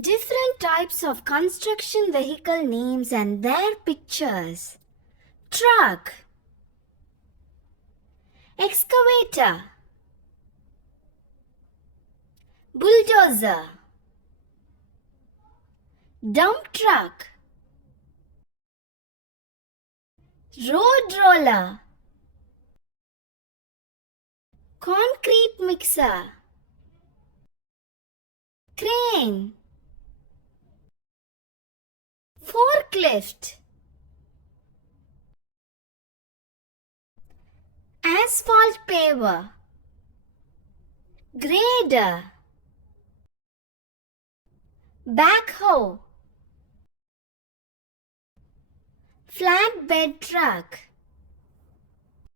Different types of construction vehicle names and their pictures. Truck, excavator, bulldozer, dump truck, road roller, concrete mixer, crane, forklift, asphalt paver, grader, backhoe, flatbed truck,